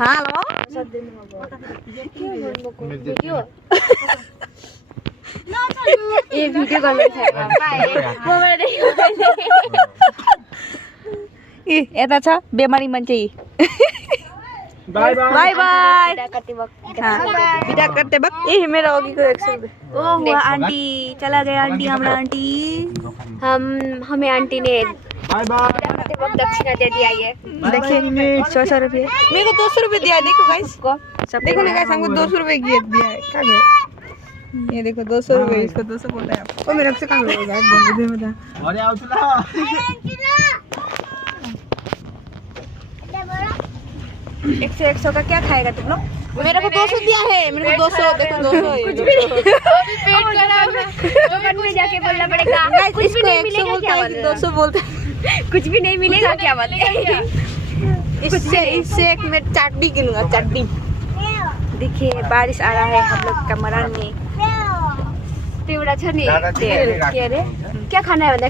हाँ लगाओ ये वीडियो कॉल में यता छ बेमारी मान्छे बाय बाय बाय बाय करते वक्त विदा करते वक्त ए मेरा होगी को 100 रुपए ओह आंटी चला गया आंटी हमारा आंटी हमें आंटी ने बाय बाय करते वक्त दक्षिणा दे दिया ये देखिए 100 रुपए मेरे को 200 रुपए दिया देखो गाइस देखो ना गाइस हमको 200 रुपए दिया है क्या गए ये देखो 200 रुपए इसको 200 बोल रहा है ओ मेरे से कहां गया गाइस बोल दे मत अरे आओ चला 100 का क्या खाएगा तुम लोग मेरे को 200 दिया है मेरे को 200 देखो 200 कुछ भी नहीं अभी पेट खराब है दुकान में जाके बोलना पड़ेगा कुछ भी नहीं मिलेगा क्या 200 बोलते कुछ भी नहीं मिलेगा क्या बात इससे एक मैं चटनी गिनूंगा चटनी देखिए बारिश आ रहा है हम लोग का मरान में तेवड़ा छ नि के रे क्या खाना है भन्दा